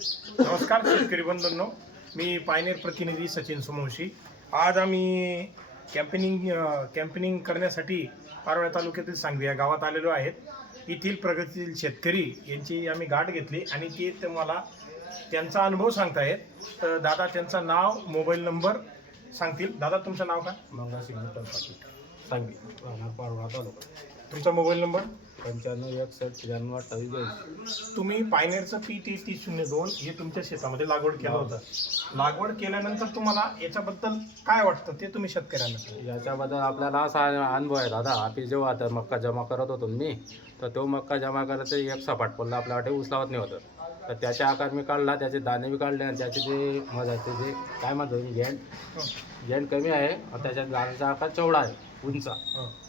नमस्कार शेतकरी बंधूंनो, मी पायनेर प्रतिनिधी सचिन सोमवंशी। आज आम्ही कॅम्पेनिंग करण्यासाठी पारोळा तालुक्यातील सांगवी या गावात आलेलो आहेत। येथील प्रगतीशील शेतकरी यांची आम्ही गाठ घेतली आणि ते तुम्हाला त्यांचा अनुभव सांगतायत। तर दादा त्यांचं नाव, मोबाईल नंबर सांगतील। दादा तुमचं नाव काय? मंगळा सिग्नेचर पाटील, सांगवी, राहणार पारोळा तालुका। तुमचा मोबाईल नंबर? 9561 तुम्ही पायनेरचं PT3002 हे तुमच्या शेतामध्ये लागवड केलं होतं। लागवड केल्यानंतर तुम्हाला याच्याबद्दल काय वाटतं ते तुम्ही शेतकऱ्यांना? याच्याबद्दल आपल्याला असा अनुभव आहे दादा, आम्ही जेव्हा आता मक्का जमा करत होतो मी, तर तो मक्का जमा करत एक सपाट पडला आपल्या वाटे उचलावत नाही होतं। तर त्याचे आकार मी काढला, त्याचे दाणे बी काढले आणि त्याचे जे मधाचे जे काय म्हणतो गेंड कमी आहे आणि त्याच्या दाण्याचा आकार चौडा आहे, उंचा।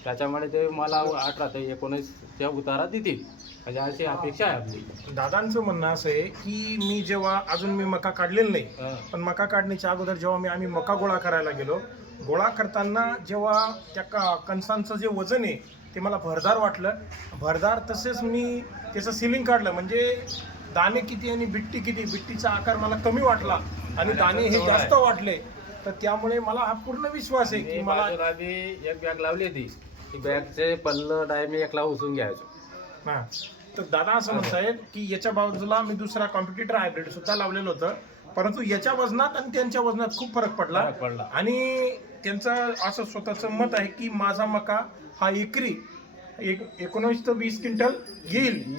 त्याच्यामुळे ते मला 18 ते 19च्या उतारा देतील, म्हणजे अशी अपेक्षा आहे आपली। दादांचं म्हणणं असं आहे की मी जेव्हा अजून मी मका काढलेला नाही, पण मका काढण्याच्या अगोदर जेव्हा आम्ही मका गोळा करायला गेलो, गोळा करताना जेव्हा त्या कणसांचं जे वजन आहे ते मला भरदार वाटलं। भरदार तसेच मी त्याचं सिलिंग काढलं, म्हणजे दाणे किती आणि बिट्टी किती, बिट्टीचा आकार मला कमी वाटला आणि दाणे हे जास्त वाटले। तर त्यामुळे मला हा पूर्ण विश्वास आहे की मला एक बॅग लावली होती, ती बॅगचे पल्ल डायमी एकला उचलून घ्यायचो। हां, तर दादा असं म्हणतायत की याच्या बाजूला मी दुसरा कॉम्पिटिटर हायब्रिड सुद्धा लावलेलं होतं, परंतु याच्या वजनात आणि त्यांच्या वजनात खूप फरक पडला। आणि त्यांचं असं स्वतःचं मत आहे की माझा मका हा एकरी 19 ते 20 क्विंटल येईल।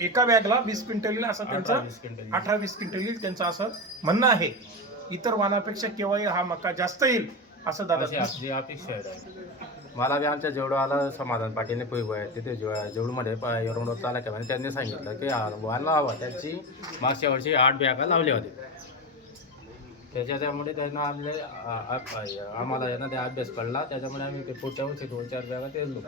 एका बॅगला 20 क्विंटल येईल असं त्यांचं, 18-20 क्विंटल येईल त्यांचं असं म्हणणं आहे। इतर वाणापेक्षा केव्हाही हा मका जास्त येईल असं दादा अपेक्षा आहे। मला बी आमच्या जेवढवाला समाधान पाटीलने आहे तिथे जेवढमध्ये एवढं चाला केला, त्यांनी सांगितलं की वाण लावा। त्यांची मागच्या वर्षी 8 बॅगा लावल्या होत्या, त्याच्यामुळे त्यांना आम्हाला यांना ते अभ्यास कळला, त्याच्यामुळे आम्ही ते पुढच्या वर्षी 2-4 बॅगा तेच लोक।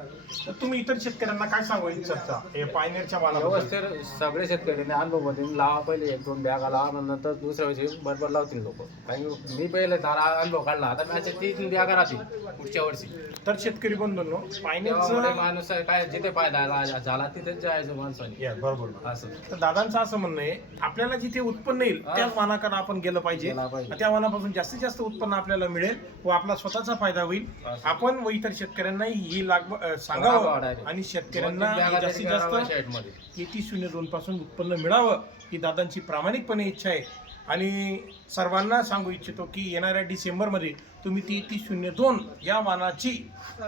तर तुम्ही इतर शेतकऱ्यांना काय सांगू इच्छिता हे पायनेरच्या वाणाबद्दल? व्यवस्थित सगळे शेतकऱ्यांनी अनुभव लावा, पहिले 1-2 बॅगा लावा, नंतर दुसऱ्या वर्षी बरोबर लावतील लोक। कारण मी पहिले अनुभव काढला, आता माझ्या 3 बॅगा राहतील पुढच्या वर्षी। तर शेतकरी बंधूंनो, पायनेरचं माणूस काय जिथे फायदा झाला तिथेच जायचं माणसाने, बरोबर असं। तर दादांचं असं म्हणणं आहे आपल्याला जिथे उत्पन्न येईल त्याच वाणाकडे आपण गेलं पाहिजे, त्या वाणापासून जास्तीत जास्त उत्पन्न आपल्याला मिळेल व आपला स्वतःचा फायदा होईल। आपण व इतर शेतकऱ्यांनाही ही लागवड सांगावं आणि शेतकऱ्यांना जास्तीत जास्त PT02 पासून उत्पन्न मिळावं ही दादांची प्रामाणिकपणे इच्छा आहे। आणि सर्वांना सांगू इच्छितो की येणाऱ्या डिसेंबरमध्ये तुम्ही PT02 या वाणाची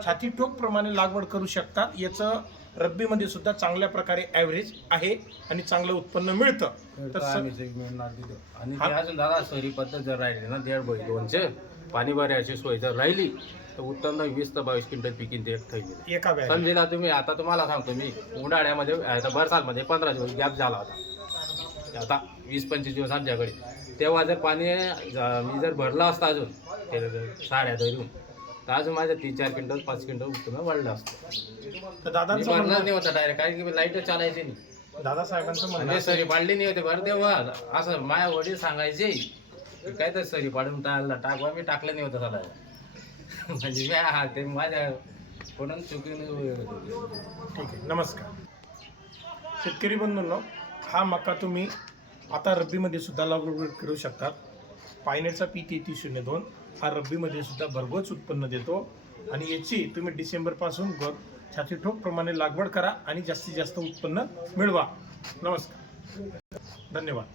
छाती ठोक प्रमाणे लागवड करू शकतात। याचं रब्बीमध्ये सुद्धा चांगल्या प्रकारे ॲव्हरेज आहे आणि चांगलं उत्पन्न मिळतं। तर आणि अजून दादा सरी पद्धत जर राहिली ना 1.5-2चे पाणी भरायची सोय जर राहिली तर उत्पन्न 20 ते 22 क्विंटल पिकीन ते एक एका बॅग समजेला तुम्ही। आता तुम्हाला सांगतो मी, उन्हाळ्यामध्ये बरसातमध्ये 15 दिवस गॅप झाला होता, आता 20-25 दिवस आमच्याकडे। तेव्हा जर पाणी मी जर भरला असता अजून साड्या धरून, तर अजून माझ्या 3-4 क्विंटल 5 क्विंटल उत्पन्न वाढलं असतं। तर दादांचं भरला नाही होता डायरेक्ट, कारण की लाईट चालायची नाही। दादासाहेबांचं म्हणणं सरी पाडली नाही होते बरं तेव्हा, असं माझ्या वडील सांगायचे काय तर सरी पाडून टाकवा, मी टाकलं नाही होतं सला म्हणजे ते माझ्या कोणाला चुकीने। ठीक आहे, नमस्कार शेतकरी बंधूंनो, हा मका तुम्ही आता रब्बीमध्ये सुद्धा लागवड करू शकतात। पायनेरचा PT3002 हा रब्बीमध्ये सुद्धा भरघोस उत्पन्न देतो आणि याची तुम्ही डिसेंबरपासून छाती ठोक प्रमाणे लागवड करा आणि जास्तीत जास्त उत्पन्न मिळवा। नमस्कार, धन्यवाद।